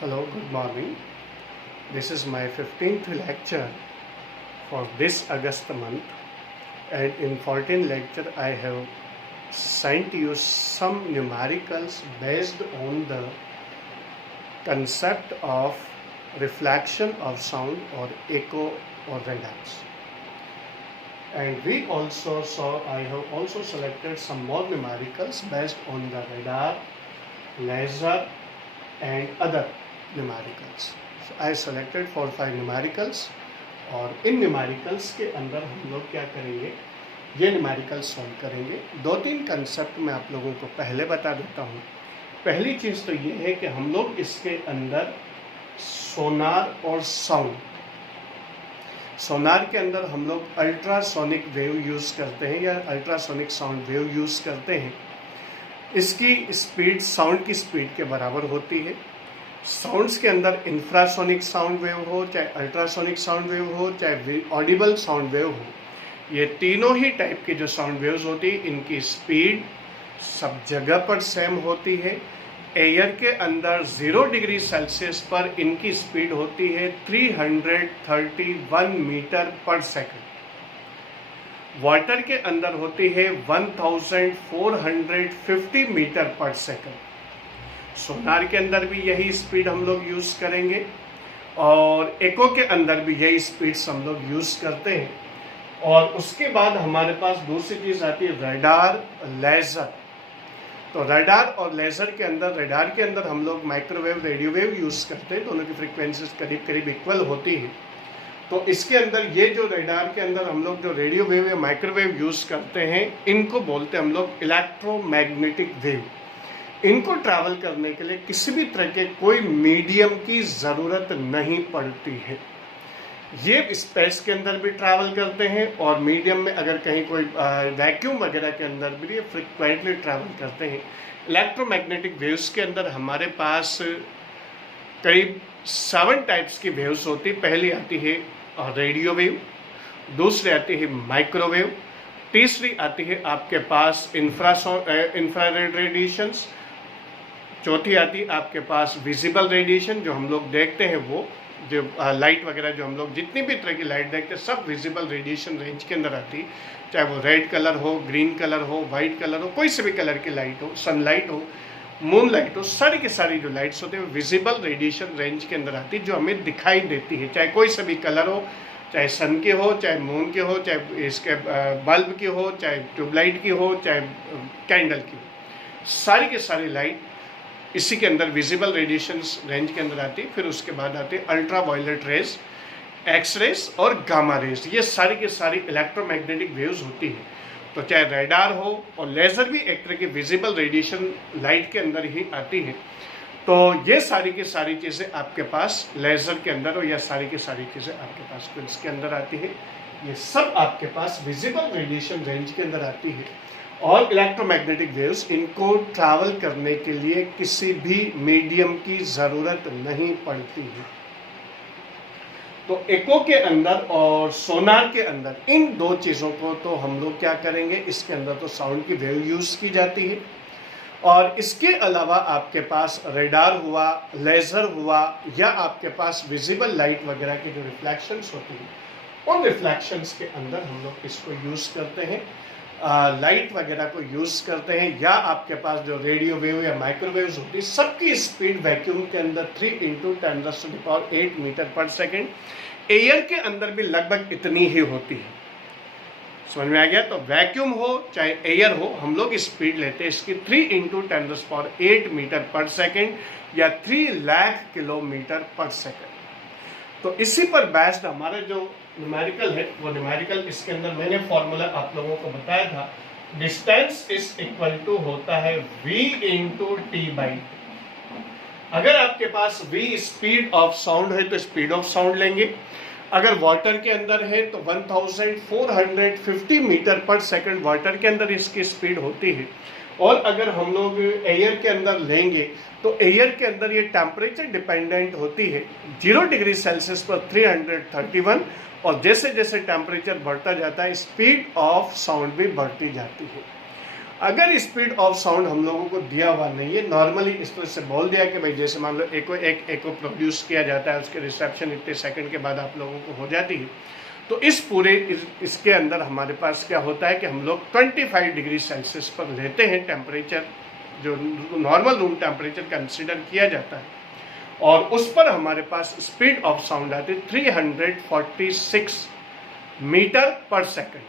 Hello, good morning. This is my 15th lecture for this August month, and in 14th lecture I have sent you some numericals based on the concept of reflection of sound or echo or radars. And we also saw, I have also selected some more numericals based on the radar, laser and other numericals. So I selected 4-5 numericals और इन numericals के अंदर हम लोग क्या करेंगे, ये numericals solve करेंगे। 2-3 concept मैं आप लोगों को पहले बता देता हूँ। पहली चीज़ तो ये है कि हम लोग इसके अंदर सोनार और सोनार के अंदर हम लोग अल्ट्रासोनिक वेव यूज़ करते हैं या अल्ट्रासोनिक साउंड वेव यूज़ करते हैं। इसकी स्पीड साउंड की स्पीड के बराबर होती है। साउंड्स के अंदर इंफ्रासोनिक साउंड वेव हो, चाहे अल्ट्रासोनिक साउंड वेव हो, चाहे ऑडिबल साउंड वेव हो, ये तीनों ही टाइप के जो साउंड वेव्स होती है इनकी स्पीड सब जगह पर सेम होती है। एयर के अंदर 0 डिग्री सेल्सियस पर इनकी स्पीड होती है 331 मीटर पर सेकंड। वाटर के अंदर होती है 1450 मीटर पर सेकंड। सोनार के अंदर भी यही स्पीड हम लोग यूज़ करेंगे और एको के अंदर भी यही स्पीड्स हम लोग यूज़ करते हैं। और उसके बाद हमारे पास दूसरी चीज़ आती है रडार, लेज़र। तो रडार और लेज़र के अंदर, रडार के अंदर हम लोग माइक्रोवेव, रेडियो वेव यूज़ करते हैं, दोनों की फ्रीक्वेंसीज करीब करीब इक्वल होती है। तो इसके अंदर ये जो रडार के अंदर हम लोग जो रेडियो वेव या माइक्रोवेव यूज़ करते हैं इनको बोलते हैं हम लोग इलेक्ट्रोमैग्नेटिक वेव। इनको ट्रैवल करने के लिए किसी भी तरह के कोई मीडियम की ज़रूरत नहीं पड़ती है। ये स्पेस के अंदर भी ट्रैवल करते हैं और मीडियम में अगर कहीं कोई वैक्यूम वगैरह के अंदर भी ये फ्रिक्वेंटली ट्रैवल करते हैं। इलेक्ट्रोमैग्नेटिक वेव्स के अंदर हमारे पास करीब 7 टाइप्स की वेव्स होती है। पहली आती है रेडियो वेव, दूसरी आती है माइक्रोवेव, तीसरी आती है आपके पास इंफ्रारेड रेडिएशंस, चौथी आती है आपके पास विजिबल रेडिएशन जो हम लोग देखते हैं, वो जो लाइट वगैरह जो हम लोग जितनी भी तरह की लाइट देखते हैं सब विजिबल रेडिएशन रेंज के अंदर आती है। चाहे वो रेड कलर हो, ग्रीन कलर हो, वाइट कलर हो, कोई से भी कलर की लाइट हो, सनलाइट हो, मून लाइट हो, सारी की सारी जो लाइट्स होती है वो विजिबल रेडिएशन रेंज के अंदर आती है जो हमें दिखाई देती है। चाहे कोई से भी कलर हो, चाहे सन के हो, चाहे मून के हो, चाहे इसके बल्ब की हो, चाहे ट्यूबलाइट की हो, चाहे कैंडल की हो, सारी की सारी लाइट इसी के अंदर विजिबल रेडिएशंस रेंज के अंदर आती है। फिर उसके बाद आती है ultraviolet rays, X rays और गामा रेज। ये सारी की सारी इलेक्ट्रोमैग्नेटिक वेव्स होती है। तो चाहे रेडार हो और लेज़र भी एक तरह की विजिबल रेडिएशन लाइट के अंदर ही आती है। तो ये सारी की सारी चीज़ें आपके पास लेज़र के अंदर हो या सारी की सारी चीज़ें आपके पास फिल्स के अंदर आती है। ये सब आपके पास विजिबल रेडिएशन रेंज के अंदर आती है। और इलेक्ट्रोमैग्नेटिक वेव्स इनको ट्रैवल करने के लिए किसी भी मीडियम की ज़रूरत नहीं पड़ती है। तो एको के अंदर और सोनार के अंदर इन दो चीज़ों को तो हम लोग क्या करेंगे, इसके अंदर तो साउंड की वेव यूज़ की जाती है। और इसके अलावा आपके पास रेडार हुआ, लेज़र हुआ या आपके पास विजिबल लाइट वगैरह की जो रिफ्लेक्शंस होती हैं उन रिफ्लेक्शंस के अंदर हम लोग इसको यूज़ करते हैं, लाइट वगैरह को यूज़ करते हैं। या आपके पास जो रेडियो वेव या माइक्रोवेव्स होती है सबकी स्पीड वैक्यूम के अंदर 3 × 10⁸ मीटर पर सेकेंड, एयर के अंदर भी लगभग इतनी ही होती है। समझ में आ गया? तो वैक्यूम हो चाहे एयर हो, हम लोग स्पीड लेते हैं इसकी 3 × 10⁸ मीटर पर सेकेंड या 3 लाख किलोमीटर पर सेकेंड। तो इसी पर बेस्ड हमारा जो न्यूमेरिकल है वो न्यूमेरिकल, इसके अंदर मैंने फॉर्मूला आप लोगों को बताया था, डिस्टेंस इज इक्वल टू होता है v × t/। अगर आपके पास v स्पीड ऑफ साउंड है तो स्पीड ऑफ साउंड लेंगे। अगर वाटर के अंदर है तो 1450 मीटर पर सेकंड वाटर के अंदर इसकी स्पीड होती है। और अगर हम लोग एयर के अंदर लेंगे तो एयर के अंदर ये टेम्परेचर डिपेंडेंट होती है। 0 डिग्री सेल्सियस पर 331 और जैसे जैसे टेम्परेचर बढ़ता जाता है स्पीड ऑफ साउंड भी बढ़ती जाती है। अगर स्पीड ऑफ साउंड हम लोगों को दिया हुआ नहीं है, नॉर्मली इस तरह से बोल दिया कि भाई जैसे मान लो एको प्रोड्यूस किया जाता है, उसके रिसेप्शन इतने सेकंड के बाद आप लोगों को हो जाती है, तो इस पूरे इसके अंदर हमारे पास क्या होता है कि हम लोग 25 डिग्री सेल्सियस पर लेते हैं टेम्परेचर, जो नॉर्मल रूम टेम्परेचर कंसिडर किया जाता है, और उस पर हमारे पास स्पीड ऑफ साउंड आती है 346 मीटर पर सेकंड।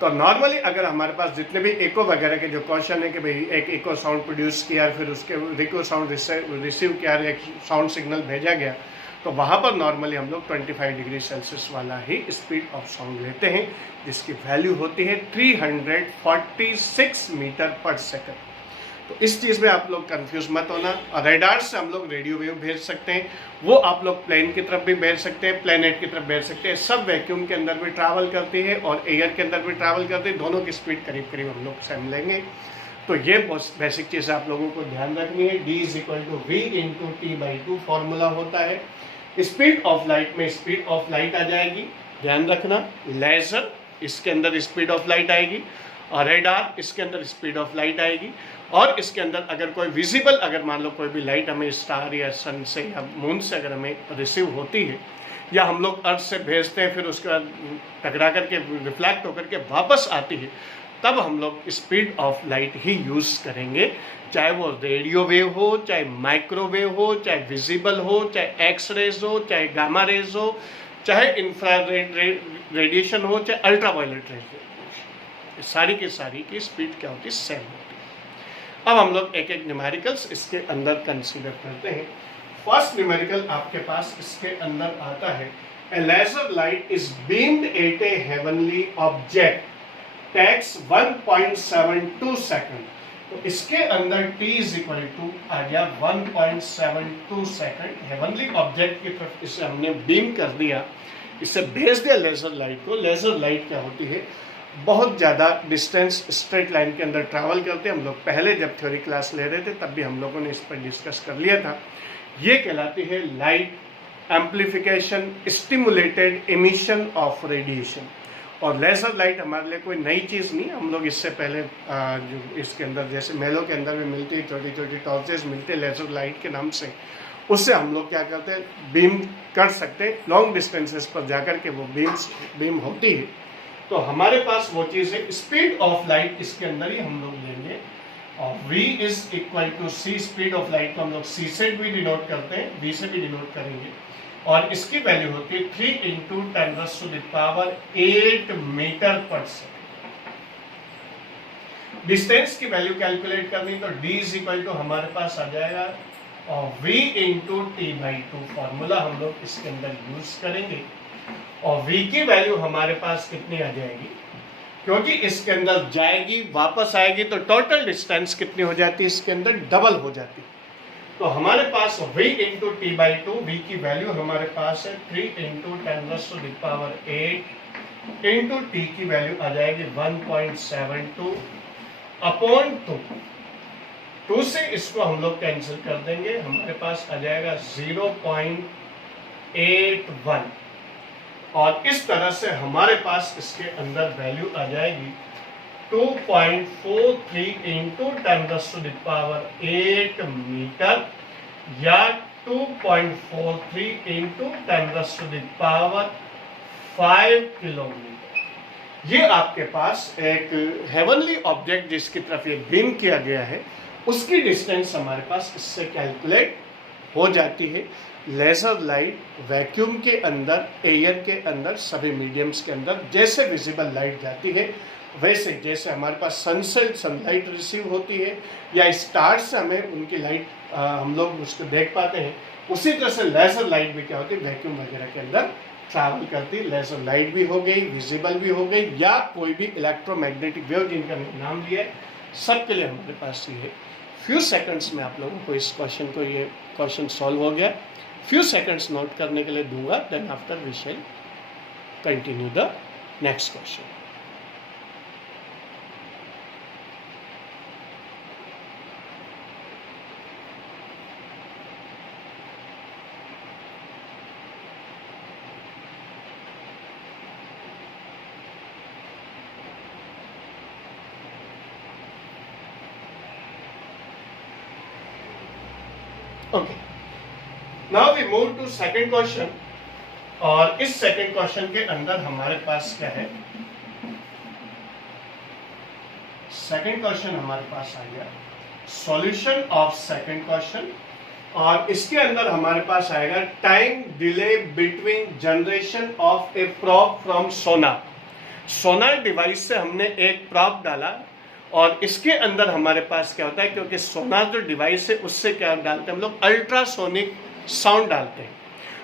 तो नॉर्मली अगर हमारे पास जितने भी एको वगैरह के जो क्वेश्चन है कि भाई एक एको साउंड प्रोड्यूस किया, फिर उसके इको साउंड रिसीव किया, एक साउंड सिग्नल भेजा गया, तो वहाँ पर नॉर्मली हम लोग 25 डिग्री सेल्सियस वाला ही स्पीड ऑफ साउंड लेते हैं, जिसकी वैल्यू होती है 346 मीटर पर सेकंड। तो इस चीज़ में आप लोग कंफ्यूज मत होना। और रेडार से हम लोग रेडियो वेव भेज सकते हैं, वो आप लोग प्लेन की तरफ भी भेज सकते हैं, प्लेनेट की तरफ भेज सकते हैं, सब वैक्यूम के अंदर भी ट्रैवल करती है और एयर के अंदर भी ट्रैवल करती है, दोनों की स्पीड करीब करीब हम लोग सेम लेंगे। तो ये बेसिक चीज़ आप लोगों को ध्यान रखनी है। D = V × T/2 फॉर्मूला होता है। स्पीड ऑफ लाइट में स्पीड ऑफ लाइट आ जाएगी, ध्यान रखना। लेजर इसके अंदर स्पीड ऑफ लाइट आएगी, और रेडार इसके अंदर स्पीड ऑफ लाइट आएगी। और इसके अंदर अगर कोई विजिबल, अगर मान लो कोई भी लाइट हमें स्टार या सन से या मून से अगर हमें रिसीव होती है, या हम लोग अर्थ से भेजते हैं, फिर उसके बाद टकरा करके रिफ्लेक्ट होकर के वापस आती है, तब हम लोग speed of light he use करेंगे, चाहे वो रेडियो वेव हो, चाहे माइक्रोवेव हो, चाहे विजिबल हो, चाहे एक्स रेज हो, चाहे गामा रेज हो, चाहे इंफ्रारेड रेडिएशन हो, चाहे अल्ट्रावायलेट रेडिएशन, सारी की सारी की स्पीड क्या होती है, सेम होती है। अब हम लोग एक एक न्यूमेरिकल्स इसके अंदर कंसीडर करते हैं। फर्स्ट न्यूमेरिकल आपके पास इसके अंदर आता है, a laser light is beamed at a heavenly object takes 1.72 second. तो इसके अंदर T = आ गया 1.72 सेकंड। हेवनली ऑब्जेक्ट की तरफ इसे हमने बीम कर दिया, इसे भेज दिया लेजर लाइट को। लेजर लाइट क्या होती है, बहुत ज़्यादा डिस्टेंस स्ट्रेट लाइन के अंदर ट्रैवल करते हैं। हम लोग पहले जब थ्योरी क्लास ले रहे थे तब भी हम लोगों ने इस पर डिस्कस कर लिया था। ये कहलाती है light amplification stimulated emission of radiation. और लेजर लाइट हमारे लिए कोई नई चीज़ नहीं, हम लोग इससे पहले जो इसके अंदर जैसे मेलों के अंदर भी मिलती है, छोटी छोटी टॉर्चेस मिलते हैं लेजर लाइट के नाम से, उससे हम लोग क्या करते हैं, बीम कर सकते हैं लॉन्ग डिस्टेंसेस पर जाकर के, वो बीम होती है। तो हमारे पास वो चीज़ है। स्पीड ऑफ लाइट इसके अंदर ही हम लोग लेंगे, और V = C, speed of light को हम लोग C से भी डिनोट करते हैं, V से भी डिनोट करेंगे, और इसकी वैल्यू होती है 3 × 10⁸ मीटर पर सेकंड। डिस्टेंस की वैल्यू कैलकुलेट करनी, तो D = हमारे पास आ जाएगा, और V × T/2 फॉर्मूला हम लोग इसके अंदर यूज करेंगे, और V की वैल्यू हमारे पास कितनी आ जाएगी, क्योंकि इसके अंदर जाएगी वापस आएगी, तो टोटल डिस्टेंस कितनी हो जाती है, इसके अंदर डबल हो जाती है। तो हमारे पास V × T/2, V की वैल्यू हमारे पास है 3 × 10⁸ इंटू T की वैल्यू आ जाएगी 1.72 अपॉन 2। 2 से इसको हम लोग कैंसिल कर देंगे, हमारे पास आ जाएगा 0.81, और इस तरह से हमारे पास इसके अंदर वैल्यू आ जाएगी 2.43 × 10⁸ मीटर, या 2.43 × 10⁵ किलोमीटर। ये आपके पास एक हेवनली ऑब्जेक्ट जिसकी तरफ ये बीम किया गया है, उसकी डिस्टेंस हमारे पास इससे कैलकुलेट हो जाती है। लेजर लाइट वैक्यूम के अंदर, एयर के अंदर, सभी मीडियम्स के अंदर जैसे विजिबल लाइट जाती है, वैसे जैसे हमारे पास सन से सनलाइट रिसीव होती है, या स्टार से हमें उनकी लाइट हम लोग उसको देख पाते हैं, उसी तरह से लेजर लाइट भी क्या होती है, वैक्यूम वगैरह के अंदर ट्रैवल करती है। लेजर लाइट भी हो गई, विजिबल भी हो गई, या कोई भी इलेक्ट्रोमैग्नेटिक वेव जिनका नाम लिया है, सब के लिए हमारे पास ये है। फ्यू सेकंड्स में आप लोगों को इस क्वेश्चन को, ये क्वेश्चन सॉल्व हो गया, फ्यू सेकंड्स नोट करने के लिए दूंगा, then after we shall continue the next question. Okay, now we move to second question. और इस सेकंड क्वेश्चन के अंदर हमारे पास क्या है, सेकंड क्वेश्चन हमारे पास आ गया सॉल्यूशन ऑफ सेकंड क्वेश्चन। और इसके अंदर हमारे पास आएगा time delay between generation of a prop from Sonar. Sonar device से हमने एक प्रॉप डाला और इसके अंदर हमारे पास क्या होता है, क्योंकि सोनार जो डिवाइस है उससे क्या डालते हैं हम लोग, अल्ट्रासोनिक साउंड डालते हैं।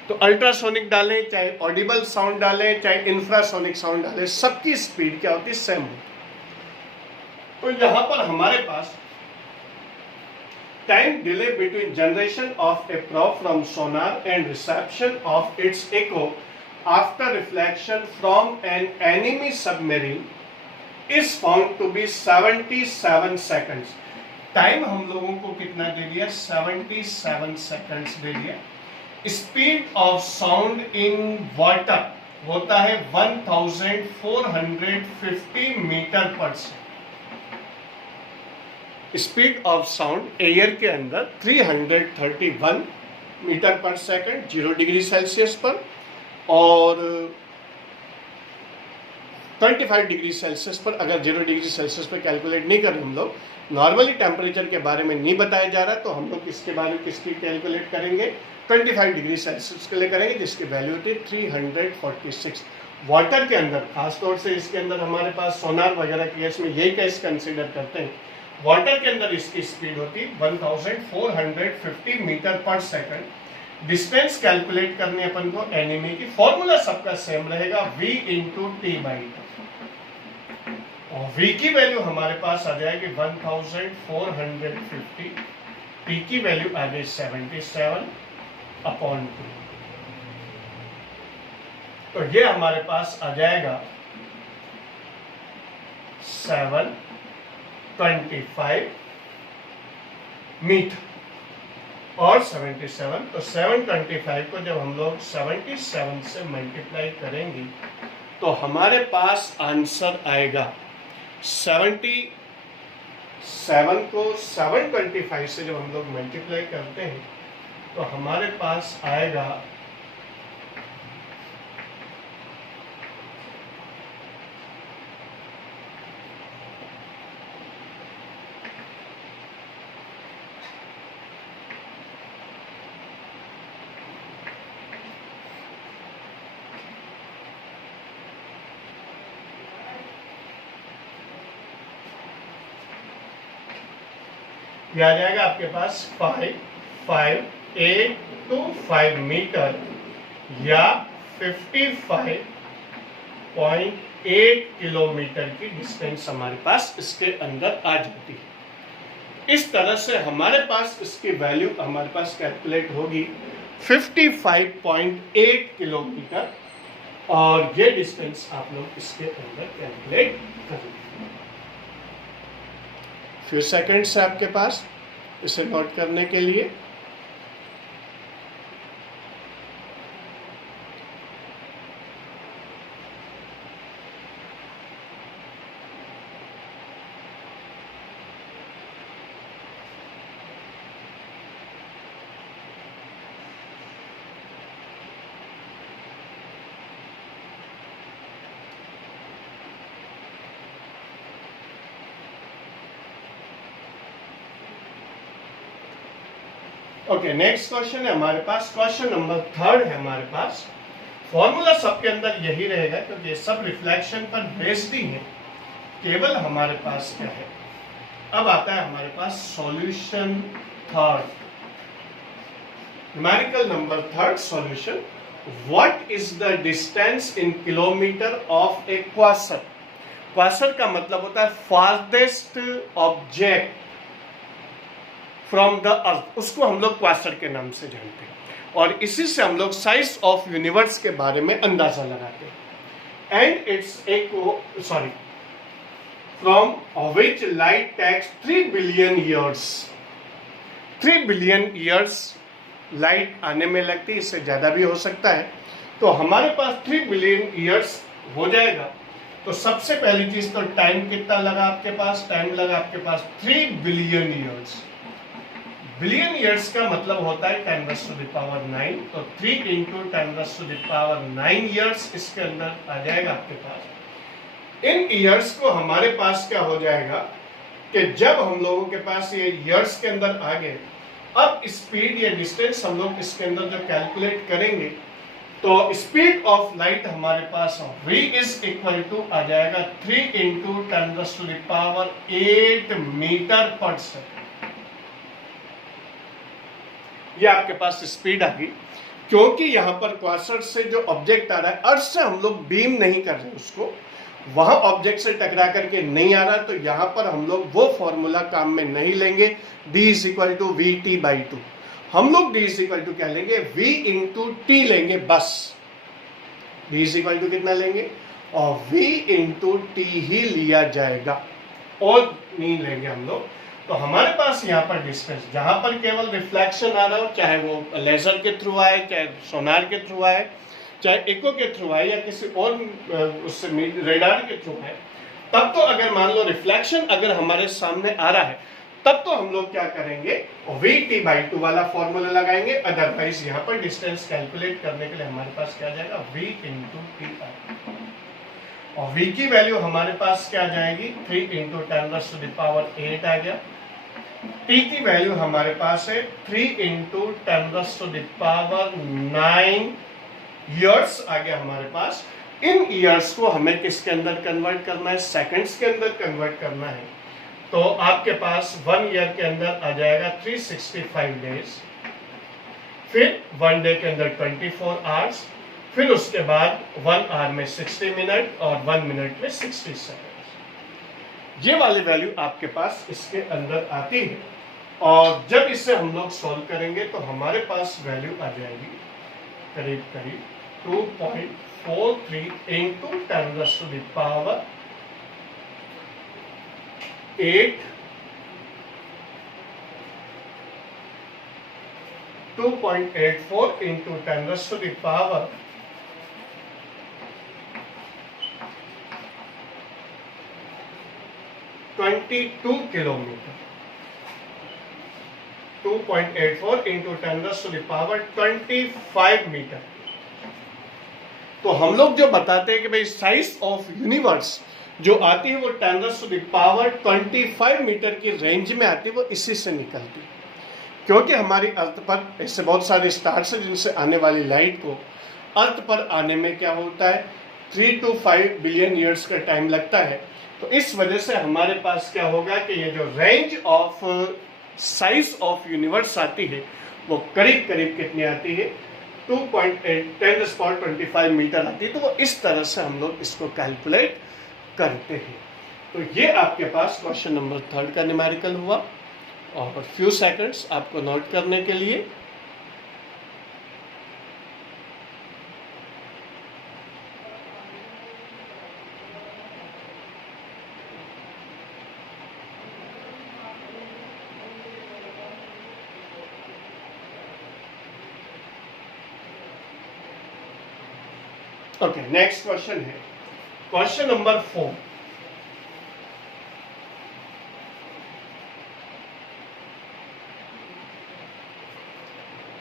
तो अल्ट्रासोनिक डालें, चाहे ऑडिबल साउंड डालें, चाहे इंफ्रासोनिक साउंड डालें, सबकी स्पीड क्या होती है, सेम होती है। तो यहां पर हमारे पास time delay between generation of a prop from sonar and reception of its echo after reflection from an enemy submarine is found to be 77 seconds. Time हम लोगों को कितना दे दिया, 77 सेकंड्स दे दिया। Speed of sound in water होता है 1450 metre पर second. Speed of sound air के अंदर 331 मीटर पर सेकंड 0 डिग्री सेल्सियस पर, और 25 डिग्री सेल्सियस पर। अगर 0 डिग्री सेल्सियस पर कैलकुलेट नहीं कर रहे हम लोग, नॉर्मली टेम्परेचर के बारे में नहीं बताया जा रहा, तो हम लोग इसके बारे में किसकी कैलकुलेट करेंगे, 25 डिग्री सेल्सियस के लिए करेंगे, जिसकी वैल्यू होती है 346। वाटर के अंदर खासतौर से इसके अंदर हमारे पास सोनार वगैरह केस में यही केस कंसिडर करते हैं। वाटर के अंदर इसकी स्पीड होती है 1450 मीटर पर सेकंड। डिस्टेंस कैलकुलेट करने अपन को एनिमी की, फॉर्मूला सबका सेम रहेगा, v into T by T. और v की वैल्यू हमारे पास आ जाएगी 1450, t की वैल्यू आ गई 77 अपॉन 2। तो ये हमारे पास आ जाएगा 725 मीटर और 77। तो 725 को जब हम लोग 77 से मल्टीप्लाई करेंगे तो हमारे पास आंसर आएगा 77 को 725 से जब हम लोग मल्टीप्लाई करते हैं तो हमारे पास आएगा 5 आ जाएगा आपके पास 55825 मीटर या 55.8 किलोमीटर की डिस्टेंस हमारे पास इसके अंदर आ जाती है। इस तरह से हमारे पास इसकी वैल्यू हमारे पास कैलकुलेट होगी 55.8 किलोमीटर, और ये डिस्टेंस आप लोग इसके अंदर कैलकुलेट करेंगे। फ्यू सेकंड्स है आपके पास इसे नोट करने के लिए। ओके, नेक्स्ट क्वेश्चन है हमारे पास, क्वेश्चन नंबर 3 है हमारे पास। फॉर्मूला सबके अंदर यही रहेगा क्योंकि ये सब रिफ्लेक्शन पर बेस्ड ही है, केवल हमारे पास क्या है। अब आता है हमारे पास solution 3, numerical number 3 solution. What is the distance in kilometre of a quasar. Quasar का मतलब होता है farthest object from the earth, उसको हम लोग क्वासर के नाम से जानते हैं, और इसी से हम लोग साइज ऑफ यूनिवर्स के बारे में अंदाजा लगाते हैं। And it's from which light takes 3 billion years. 3 billion years light आने में लगती है, इससे ज्यादा भी हो सकता है। तो हमारे पास 3 बिलियन ईयर्स हो जाएगा। तो सबसे पहली चीज तो टाइम कितना लगा आपके पास, टाइम लगा आपके पास 3 बिलियन ईयर्स बिलियन ईयर्स का मतलब होता है 10⁻⁹, तो 3 इंटू 10⁻⁹ ईयर्स इसके अंदर आ जाएगा आपके पास। इन ईयर्स को हमारे पास क्या हो जाएगा कि जब हम लोगों के पास ये ईयर्स के अंदर आ गए, अब स्पीड या डिस्टेंस हम लोग इसके अंदर जो कैलकुलेट करेंगे, तो स्पीड ऑफ लाइट हमारे पास v इज इक्वल टू आ जाएगा 3 इंटू 10⁸ मीटर पर सेकेंड। ये आपके पास स्पीड आ गई, क्योंकि यहां पर क्वासर से जो ऑब्जेक्ट आ रहा है, अर्थ से हम लोग बीम नहीं कर रहे उसको, वहां ऑब्जेक्ट से टकरा करके नहीं आ रहा, तो यहां पर हम लोग वो फॉर्मूला काम में नहीं लेंगे d is equal to V T by two. हम लोग d इज इक्वल टू क्या लेंगे, v इंटू टी लेंगे बस। d इज इक्वल टू कितना लेंगे, और v इंटू टी ही लिया जाएगा, और नहीं लेंगे हम लोग। तो हमारे पास यहाँ पर डिस्टेंस, जहां पर केवल रिफ्लेक्शन आ रहा हो, चाहे वो लेजर के थ्रू आए, चाहे सोनार के थ्रू आए, चाहे इको के थ्रू आए, या किसी और उससे रेडार के थ्रू आए, तब तो अगर मान लो रिफ्लेक्शन अगर हमारे सामने आ रहा है, तब तो हम लोग क्या करेंगे, v/2 वाला फॉर्मूला लगाएंगे। अदरवाइज यहाँ पर डिस्टेंस कैलकुलेट करने के लिए हमारे पास क्या आ जाएगा, v इंटू टी, और v की वैल्यू हमारे पास क्या आ जाएगी, 3 इंटू 10⁸ आ गया। t की वैल्यू हमारे पास है 3 इंटू 10⁹ ईयर्स आ गया हमारे पास। इन ईयर्स को हमें किसके अंदर कन्वर्ट करना है, सेकंड्स के अंदर कन्वर्ट करना है। तो आपके पास 1 ईयर के अंदर आ जाएगा 365 डेज, फिर 1 डे के अंदर 24 आवर्स, फिर उसके बाद 1 आवर में 60 मिनट और 1 मिनट में 60 सेकंड। ये वाली वैल्यू आपके पास इसके अंदर आती है, और जब इसे हम लोग सॉल्व करेंगे तो हमारे पास वैल्यू आ जाएगी करीब करीब 2.43 into 10⁸ 8, 2.84 into 10⁻⁴ 22 kilometre. 2.84 into 10⁻25 metre. तो हम लोग जो बताते हैं कि भाई साइज ऑफ यूनिवर्स जो आती है वो 10⁻25 मीटर की रेंज में आती है, वो इसी से निकलती है। क्योंकि हमारी अर्थ पर ऐसे बहुत सारे स्टार्स हैं जिनसे आने वाली लाइट को अर्थ पर आने में क्या होता है, 3 to 5 बिलियन ईयर्स का टाइम लगता है। तो इस वजह से हमारे पास क्या होगा कि ये जो range of size of universe आती है वो करीब करीब कितनी आती है, 10⁻25 मीटर आती है। तो वो इस तरह से हम लोग इसको कैलकुलेट करते हैं। तो ये आपके पास क्वेश्चन नंबर 3 का न्यूमेरिकल हुआ, और फ्यू सेकंड्स आपको नोट करने के लिए। ओके, नेक्स्ट क्वेश्चन है क्वेश्चन नंबर 4।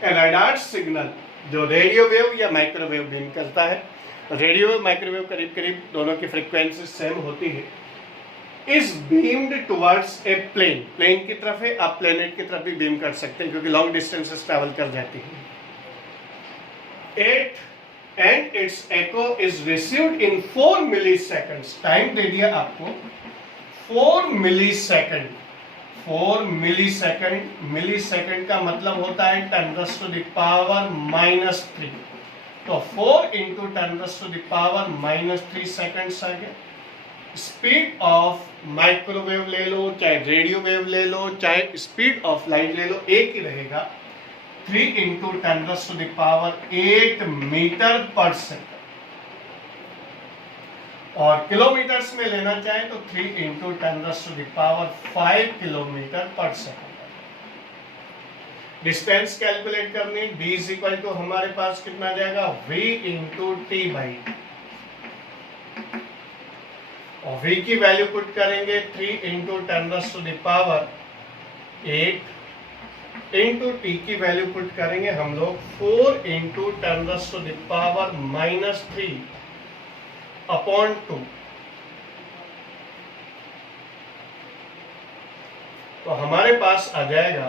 रडार सिग्नल जो रेडियो वेव या माइक्रोवेव बीम करता है, रेडियो वेव माइक्रोवेव करीब करीब दोनों की फ्रीक्वेंसी सेम होती है, is beamed towards a plane, plane की तरफ है, आप प्लेनेट की तरफ भी बीम कर सकते हैं क्योंकि लॉन्ग डिस्टेंसेस ट्रैवल कर जाती है। And its echo is received in 4 milliseconds. Time दे दिया आपको 4 मिलीसेकंड। 4 मिलीसेकंड, मिलीसेकंड का मतलब होता है 10⁻⁻3। तो 4 इंटू 10⁻⁻3 सेकंड्स आ गया। स्पीड ऑफ माइक्रोवेव ले लो, चाहे रेडियो वेव ले लो, चाहे स्पीड ऑफ लाइट ले लो, एक ही रहेगा, 3 इंटू 10⁸ मीटर पर सेकंड। और किलोमीटर्स में लेना चाहे तो 3 इंटू 10⁵ किलोमीटर पर सेकंड। डिस्टेंस कैलकुलेट करनी, d इज इक्वल टू हमारे पास कितना आ जाएगा, v इंटू टी बाई, और v की वैल्यू पुट करेंगे 3 इंटू 10⁸ इंटू टी की वैल्यू पुट करेंगे हम लोग 4 इंटू 10⁻³ अपॉन 2। तो हमारे पास आ जाएगा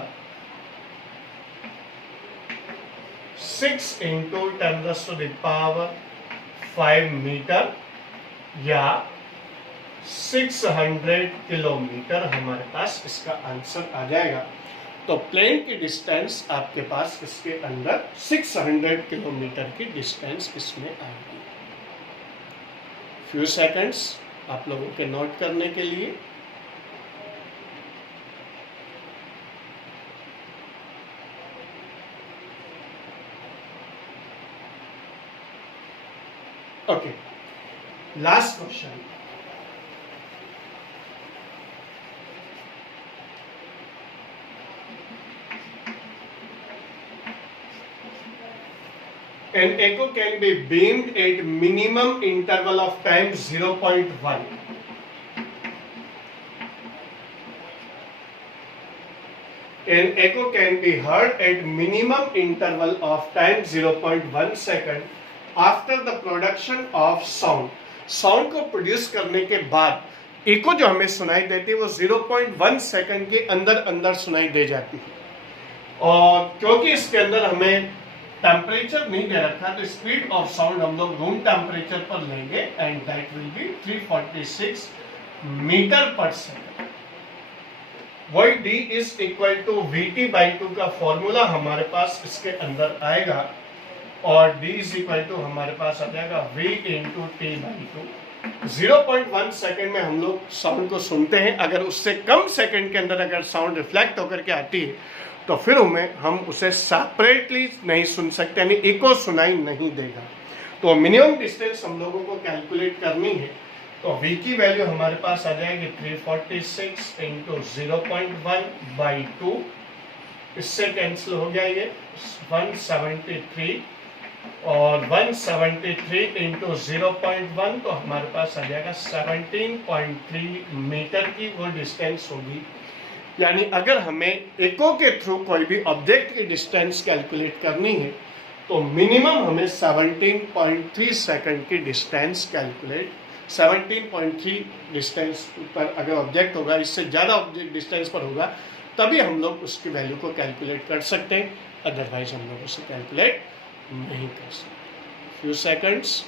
6 इंटू 10⁵ मीटर या 600 किलोमीटर हमारे पास इसका आंसर आ जाएगा। तो प्लेन की डिस्टेंस आपके पास इसके अंदर 600 किलोमीटर की डिस्टेंस इसमें आएगी। फ्यू सेकंड्स आप लोगों के नोट करने के लिए। Okay, last question. An echo can be beamed at minimum interval of time 0.1. An echo can be heard at minimum interval of time 0.1 second after the production of sound. Sound को produce करने के बाद एको जो हमें सुनाई देती है वो 0.1 सेकंड के अंदर अंदर सुनाई दे जाती है। और क्योंकि इसके अंदर हमें टेम्परेचर नहीं दे रखा तो स्पीड ऑफ साउंड हम लोग रूम टेम्परेचर पर लेंगे and that will be 346 metre पर सेकंड। वही d is equal to VT/2 का फॉर्मूला हमारे पास इसके अंदर आएगा और d इज इक्वल टू हमारे पास आ जाएगा V इंटू T/2। 0.1 सेकंड में हम लोग साउंड को सुनते हैं। अगर उससे कम सेकंड के अंदर अगर साउंड रिफ्लेक्ट होकर के आती है तो फिर हम उसे सेपरेटली नहीं सुन सकते, यानी इको सुनाई नहीं देगा। तो मिनिमम डिस्टेंस हम लोगों को कैलकुलेट करनी है। तो v की वैल्यू हमारे पास आ जाएगी 346 इंटू 0.1/2, इससे कैंसिल हो गया ये 173 और 173 इंटू 0.1 तो हमारे पास आ जाएगा 17.3 मीटर की वो डिस्टेंस होगी। यानी अगर हमें एको के थ्रू कोई भी ऑब्जेक्ट की डिस्टेंस कैलकुलेट करनी है तो मिनिमम हमें 17.3 सेकंड की डिस्टेंस कैलकुलेट 17.3 डिस्टेंस पर अगर ऑब्जेक्ट होगा, इससे ज़्यादा ऑब्जेक्ट डिस्टेंस पर होगा तभी हम लोग उसकी वैल्यू को कैलकुलेट कर सकते हैं, अदरवाइज हम लोग उसे कैलकुलेट नहीं कर सकते। Few seconds.